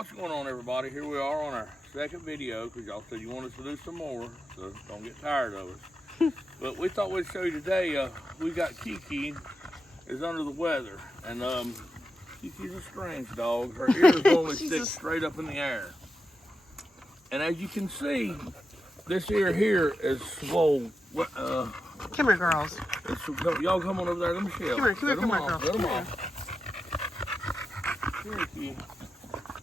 What's going on, everybody? Here we are on our second video because y'all said you want us to do some more, so don't get tired of us. But we thought we'd show you today. We got Keke is under the weather, and Keke's a strange dog. Her ears only stick straight up in the air, and as you can see, this ear here is swole. Come here, girls. Y'all come on over there. Let me show you. Come here, girls. Let them off. Come here, Keke.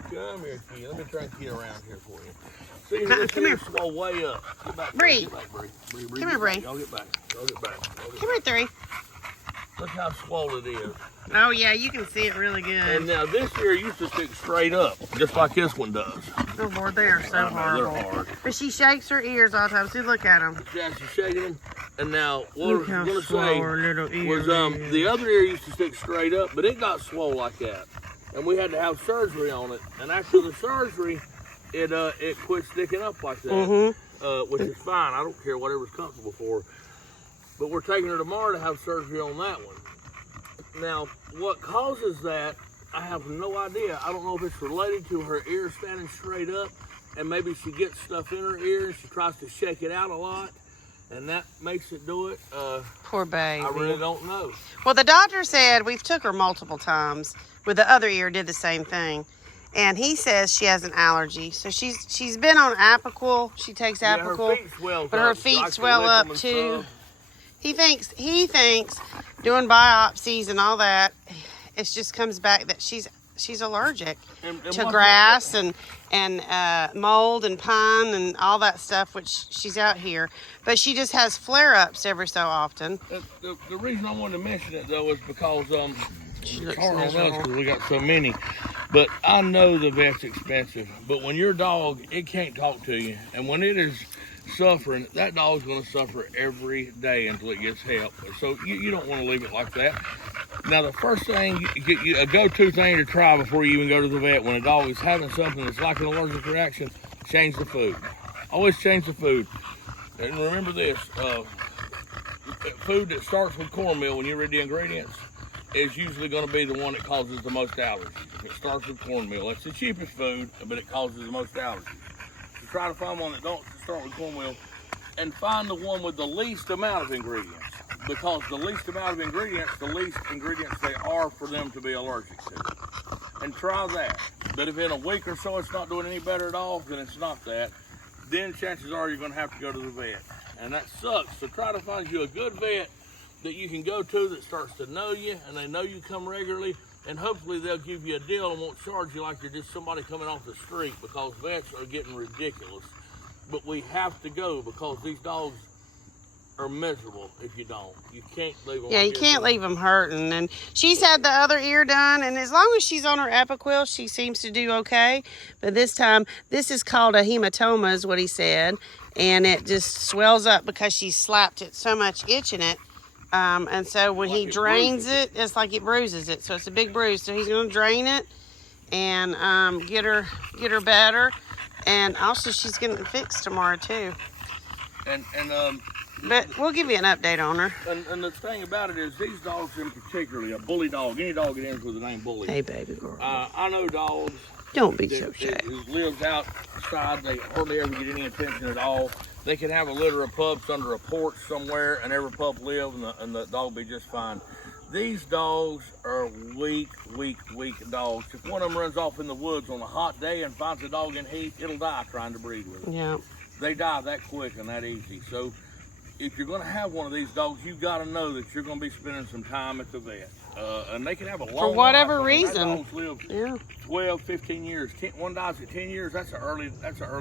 Come here, Keke. Let me try and get around here for you. See, this ear swole way up. Get back, Bree. Get back, Bree. Come here, Bree. Y'all get back. Y'all get back. Come here, Three. Look how swole it is. Oh, yeah, you can see it really good. And now this ear used to stick straight up, just like this one does. Oh, Lord, they are so horrible. They're hard. But she shakes her ears all the time. See, look at them. Yeah, she's shaking them. And now, what Look I how was going to say was the other ear used to stick straight up, but it got swole like that. And we had to have surgery on it. And after the surgery, it quit sticking up like that, which is fine. I don't care, whatever's comfortable for her. But we're taking her tomorrow to have surgery on that one. Now, what causes that, I have no idea. I don't know if it's related to her ear standing straight up, and maybe she gets stuff in her ear and she tries to shake it out a lot, and that makes it do it. Poor baby. I really don't know. Well, the doctor said we've took her multiple times with the other ear, did the same thing. And he says she has an allergy. So she's been on Apoquel. She takes Apoquel. Her feet swell but her feet swell up too. He thinks doing biopsies and all that, it just comes back that she's allergic to grass and mold and pine and all that stuff, which she's out here. But she just has flare-ups every so often. The reason I wanted to mention it, though, is because She it's looks hard on us miserable. because we got so many. But I know the vet's expensive. But when your dog, it can't talk to you. And when it is suffering, that dog's going to suffer every day until it gets help. So you don't want to leave it like that. Now, the first thing, a go-to thing to try before you even go to the vet, when a dog is having something that's like an allergic reaction, change the food. Always change the food. And remember this, food that starts with cornmeal, when you read the ingredients, is usually going to be the one that causes the most allergies. If it starts with cornmeal, it's the cheapest food, but it causes the most allergies. So try to find one that don't start with cornmeal, and find the one with the least amount of ingredients. Because the least amount of ingredients, the least ingredients they are for them to be allergic to. And try that. But if in a week or so it's not doing any better at all, then it's not that. Then chances are you're going to have to go to the vet. And that sucks. So try to find you a good vet that you can go to that starts to know you, and they know you come regularly, and hopefully they'll give you a deal and won't charge you like you're just somebody coming off the street, because vets are getting ridiculous. But we have to go because these dogs are miserable if you don't. You can't leave them. Yeah, you can't leave them hurting. And she's had the other ear done, and as long as she's on her Apoquel, she seems to do okay. But this time, this is called a hematoma, is what he said, and it just swells up because she slapped it so much itching it. And so when he drains it, it's like it bruises it. So it's a big bruise. So he's going to drain it and get her better. And also, she's getting it fixed tomorrow too. But we'll give you an update on her. And the thing about it is, these dogs in particular, a bully dog, any dog that ends with the name bully. Hey, baby girl. I know dogs. Don't be so shy. That lives outside. They hardly ever get any attention at all. They can have a litter of pups under a porch somewhere, and every pup live, and the dog be just fine. These dogs are weak dogs. If one of them runs off in the woods on a hot day and finds a dog in heat, it'll die trying to breed with it. Yeah. They die that quick and that easy. So if you're going to have one of these dogs, you've got to know that you're going to be spending some time at the vet. And they can have a long For whatever life. reason. Dogs live 12, 15 years. One dies at 10 years, that's an early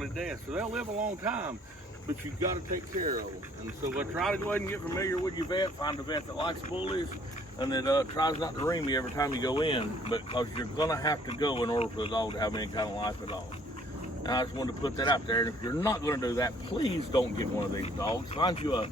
death. So they'll live a long time, but you've got to take care of them. And so try to go ahead and get familiar with your vet. Find a vet that likes bullies and that tries not to ream you every time you go in, because you're going to have to go in order for the dog to have any kind of life at all. And I just wanted to put that out there. And if you're not going to do that, please don't get one of these dogs. Find you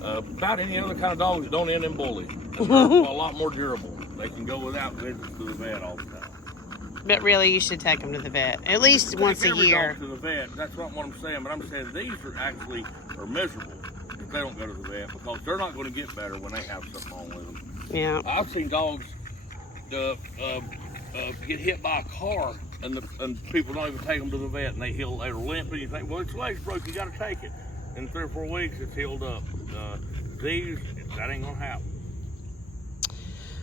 about any other kind of dog that don't end in bully. They're a lot more durable. They can go without visits to the vet all the time. But really, you should take them to the vet at least once a year. Dog to the vet. That's not what I'm saying. But I'm saying these are miserable if they don't go to the vet, because they're not going to get better when they have something wrong with them. Yeah. I've seen dogs get hit by a car and people don't even take them to the vet, and they're limping. You think, well, its leg's broke, you got to take it. In 3 or 4 weeks, it's healed up. These, that ain't gonna happen.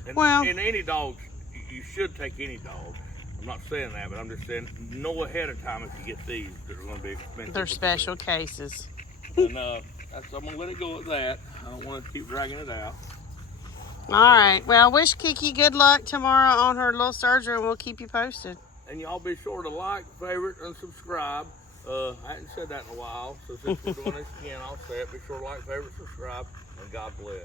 And, Well, and any dogs, you should take any dog. I'm not saying that, but I'm just saying know ahead of time if you get these that are going to be expensive. they're special cases. And I'm going to let it go at that. I don't want to keep dragging it out. All right. Well, wish Keke good luck tomorrow on her little surgery, and we'll keep you posted. And y'all be sure to like, favorite, and subscribe. I hadn't said that in a while, so since we're doing this again, I'll say it. Be sure to like, favorite, subscribe, and God bless.